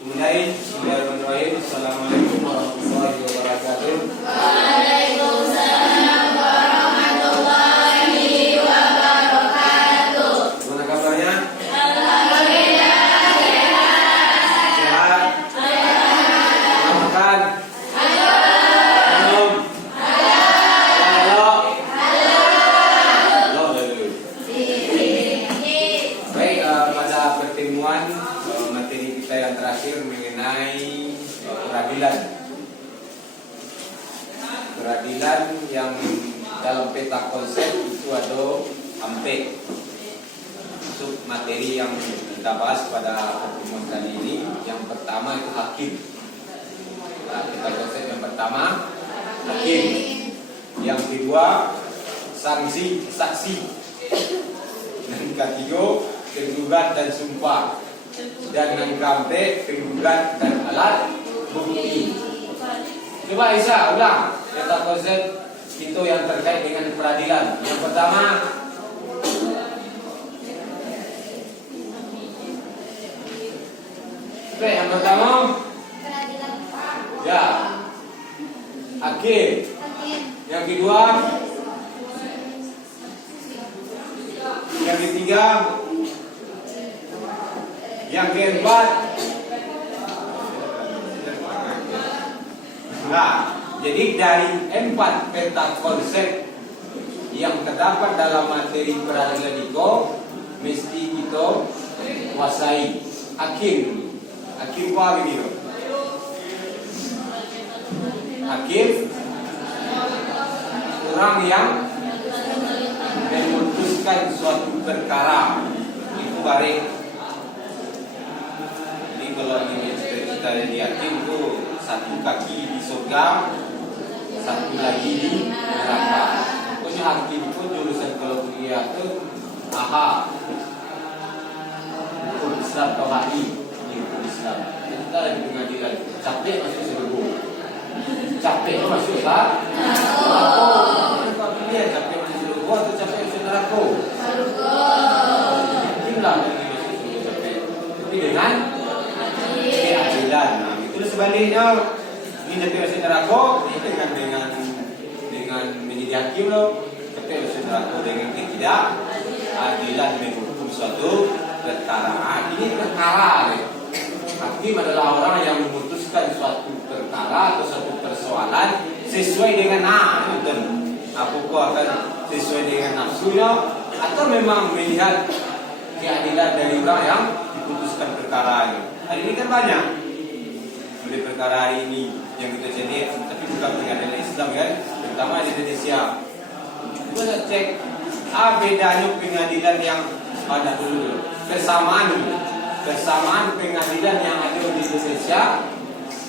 Bismillahirrahmanirrahim. Assalamualaikum warahmatullahi wabarakatuh. Waalaikumsalam warahmatullahi wabarakatuh. Gimana kabarnya? Alhamdulillah sehat. Sehat? Sudah makan? Belum? Halo? Halo dulu. Baik, pada pertemuan materi kita yang terakhir mengenai peradilan. Peradilan yang dalam peta konsep itu ada hampir masuk materi yang kita bahas pada pertemuan kali ini. Yang pertama itu hakim. Nah, peta konsep yang pertama hakim. Yang kedua saksi. Dan ketiga tergugat dan sumpah. Dan yang keempat tergugat dan alat bukti. Coba Isa ulang peta konsep itu yang terkait dengan peradilan. Yang pertama yang pertama ya hakim. Yang kedua, yang ketiga, yang keempat. Nah, jadi dari 4 peta konsep yang terdapat dalam materi peradilan itu mesti kita kuasai. Hakim apa begitu? Hakim orang yang memutuskan suatu perkara itu bareng. Jadi kalau ini kita jadi hakim itu satu kaki di surga, satu lagi di neraka. Pokoknya hakim itu jurusan kalau kuliah itu hukum Islam atau HI, ini hukum Islam. Kita lagi pengadilan, capek masuk surga, capek masuk neraka. Kalau kuliah capek masuk surga atau capek masuk neraka? Inilah yang masuk surga capek. Tapi dengan keadilan. Sebaliknya ini nanti masuk neraka ini dengan menjadi hakim loh, tapi masuk neraka dengan ketidakadilan menghukum suatu perkara. Ini perkara. Hakim adalah orang yang memutuskan suatu perkara atau suatu persoalan sesuai dengan apakah akan sesuai dengan nafsunya atau memang melihat keadilan dari orang yang diputuskan perkara ini. Hari ini kan banyak oleh perkara hari ini yang kita cari, tapi bukan pengadilan Islam kan, terutama di Indonesia. Kita cek bedanya pengadilan yang ada dulu, kesamaan pengadilan yang ada di Indonesia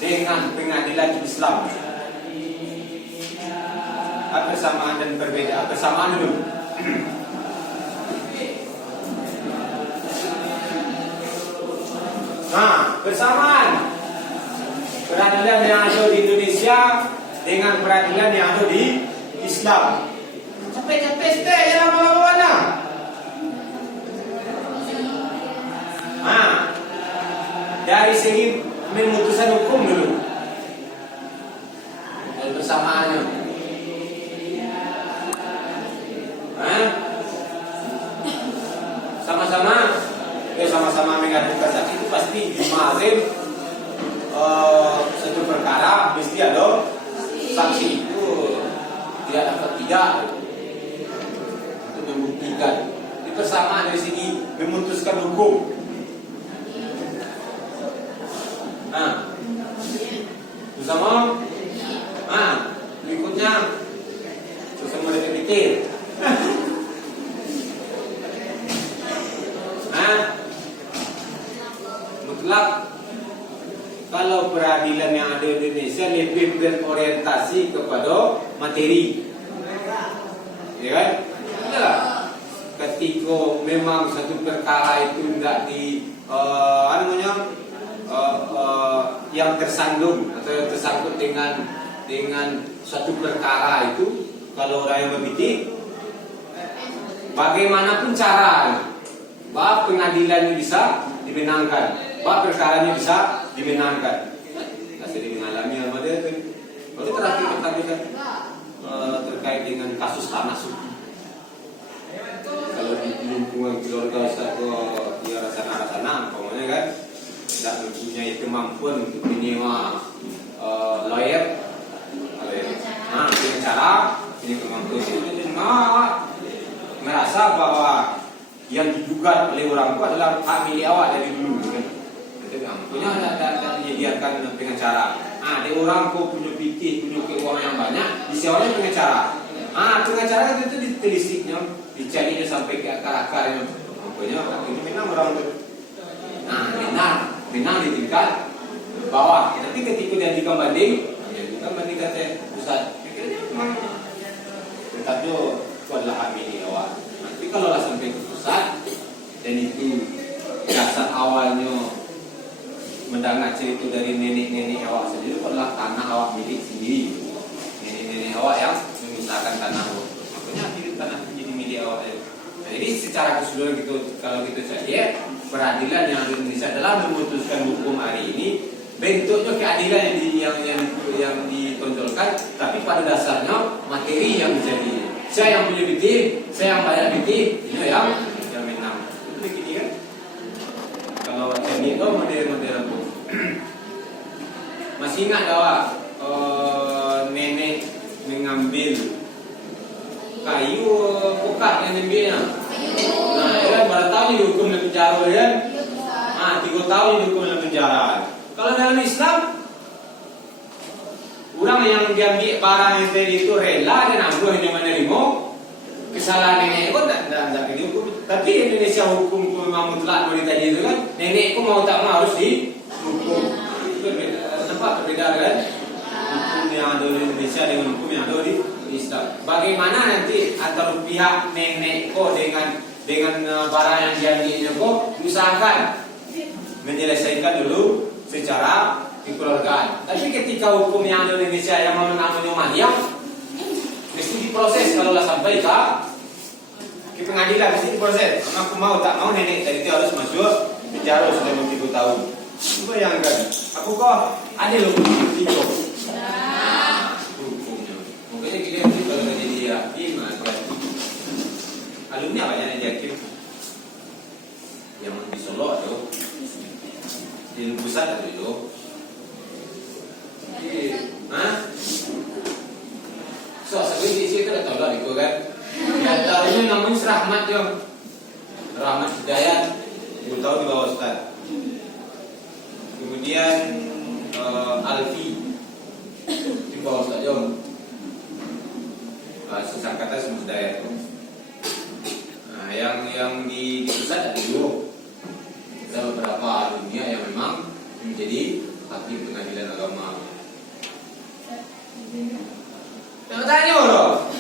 dengan pengadilan Islam. Apa kesamaan dan perbedaan? Kesamaan dulu. Nah, kesamaan peradilan yang ada di Indonesia dengan peradilan yang ada di Islam. Capek-capek ya lama-lama. Nah, dari segi memutuskan hukum dulu. Bersamaannya. Sama-sama mengadukan saksi itu pasti dimarin. Satu perkara mesti ada saksi itu tidak dapat tidak untuk membuktikan. Itu persamaan dari segi memutuskan hukum. Nah, bersama. Nah, berikutnya bersama dengan detail. Nah, mutlak. Kalau peradilan yang ada di Indonesia lebih berorientasi kepada materi, ya kan? Itulah. Ketika memang satu perkara itu tidak yang tersandung atau yang tersangkut dengan suatu perkara itu, kalau orang yang berbidik, bagaimanapun cara, bahwa pengadilannya bisa dimenangkan, bahwa perkaranya bisa dimenangkan. Nah, sering mengalami hal model itu. Kalau terakhir kan terkait dengan kasus tanah suci. Kalau di lingkungan keluarga saya kok ya rasa-rasa umpamanya kan tidak mempunyai kemampuan untuk menyewa lawyer, pengacara, ini kemampuan itu merasa bahwa yang digugat oleh orang tua adalah hak milik awak dari dulu kan. Punya ada menyediakan pengacara. Ada orang kok punya PT, punya keuangan yang banyak, disewanya pengacara. Pengacara itu ditelisiknya, dicarinya sampai ke akar-akarnya. Pokoknya akhirnya menang orang itu. Menang di tingkat bawah. Tapi ketika dia banding kata Ustaz, pikirnya memang tetapnya itu adalah hak milik awak. Tapi kalau lah sampai ke pusat dan itu dasar awalnya mendengar cerita dari nenek-nenek awak sendiri, itu adalah tanah awak milik sendiri. Nenek-nenek awak yang memisahkan tanah awak. Makanya akhirnya tanah menjadi milik awak. Nah, jadi secara keseluruhan gitu, kalau kita saja peradilan yang ada di Indonesia dalam memutuskan hukum hari ini bentuknya keadilan yang ditonjolkan, tapi pada dasarnya materi yang menjadi. Saya yang punya biti, saya yang bayar biti, ini yang menang. Itu begini kan? Kalau ini itu model-model itu. Masih ingat awak nenek mengambil kayu pokak yang ambilnya. Nah, kan pada tahun dihukum dalam penjara kan? 3 tahun dihukum dalam penjara. Kalau dalam Islam, orang yang diambil barang yang tadi itu rela dan amruh yang menerima kesalahan nenek itu tidak dihukum. Tapi di Indonesia hukum memang mutlak dari tadi itu kan, nenek itu mau tak mau harus dihukum. Itu berbeda. Nampak berbeda kan? Hukum yang ada di Indonesia dengan hukum yang ada di Islam. Bagaimana nanti antara pihak nenek kok dengan barang yang diambilnya kok usahakan menyelesaikan dulu secara kekeluargaan. Tapi ketika hukum yang ada di Indonesia yang namanya mahiyah mesti diproses kalau lah sampai ke pengadilan, mesti diproses. Aku mau tak mau nenek tadi itu harus masuk penjara selama 3 tahun. Coba yang kan, aku kok ada loh itu. Hukumnya. Mungkin kita itu kalau jadi hakim, alumni banyak yang hakim. Yang di Solo ada, di pusat ada itu. Seperti itu kita tahu lah itu kan. Yang tahunya namanya Rahmat yo, Rahmat Hidayat, 10 tahun di bawah Ustaz. Kemudian Alfi di bawah Ustaz Jom. Sesangkatan semua Hidayat. Nah, yang di pusat ada dulu. Ada beberapa alumni yang memang menjadi hakim pengadilan agama. Tanya loh,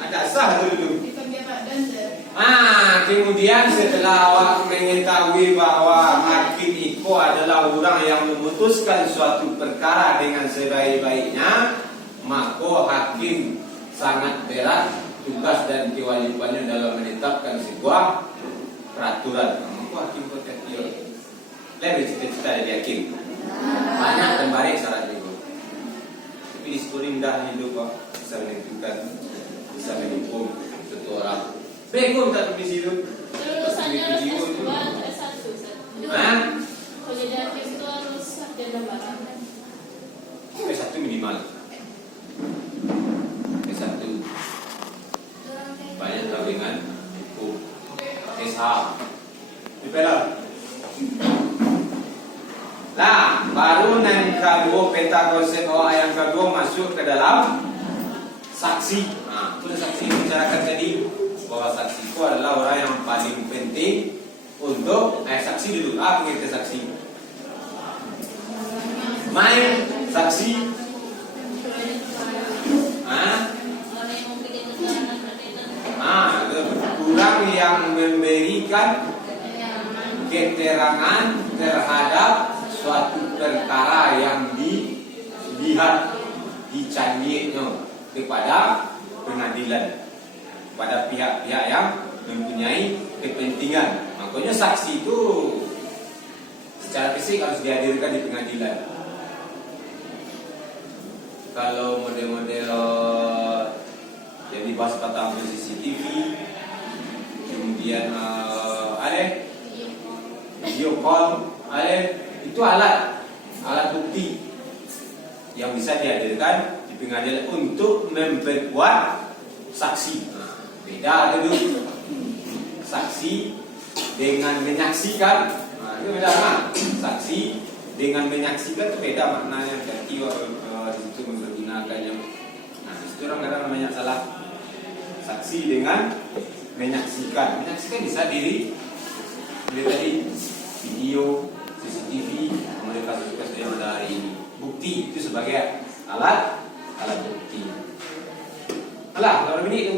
ada sah dulu. Kemudian setelah awak mengetahui bahwa hakim itu adalah orang yang memutuskan suatu perkara dengan sebaik-baiknya, maka hakim sangat berat tugas dan kewajibannya dalam menetapkan sebuah peraturan. Maka hakim potensial lebih cita-cita dari hakim. Banyak dan baik syarat itu. Tapi di sekolah indah hidup kok bisa menentukan, bisa menghukum satu orang. Bego tak tulis itu. Lulusannya harus S2 atau S1. Kalau jadi hakim itu harus sarjana barang kan? S1 minimal. S1 banyak tahu dengan hukum. SH dipelar. Nah, baru yang kedua peta konsep yang kedua masuk ke dalam saksi. Nah, itu saksi bicarakan tadi bahwa saksi itu adalah orang yang paling penting untuk saksi dulu. Apa kita saksi? Main saksi. Orang yang memberikan keterangan terhadap suatu perkara yang dilihat dicandiknya kepada pengadilan, pada pihak-pihak yang mempunyai kepentingan. Makanya saksi itu secara fisik harus dihadirkan di pengadilan. Kalau model-model yang dibahas tentang CCTV, kemudian video call, itu alat bukti yang bisa dihadirkan di pengadilan untuk memperkuat saksi. Nah, beda itu saksi dengan menyaksikan. Nah, itu beda kan? Saksi dengan menyaksikan itu beda maknanya. Jadi di situ menggunakan yang, nah itu orang kadang namanya salah. Saksi dengan menyaksikan. Menyaksikan bisa diri tadi video, CCTV, kemudian kasus-kasus yang ada hari ini. Bukti itu sebagai alat bukti. Alah, berapa menit itu?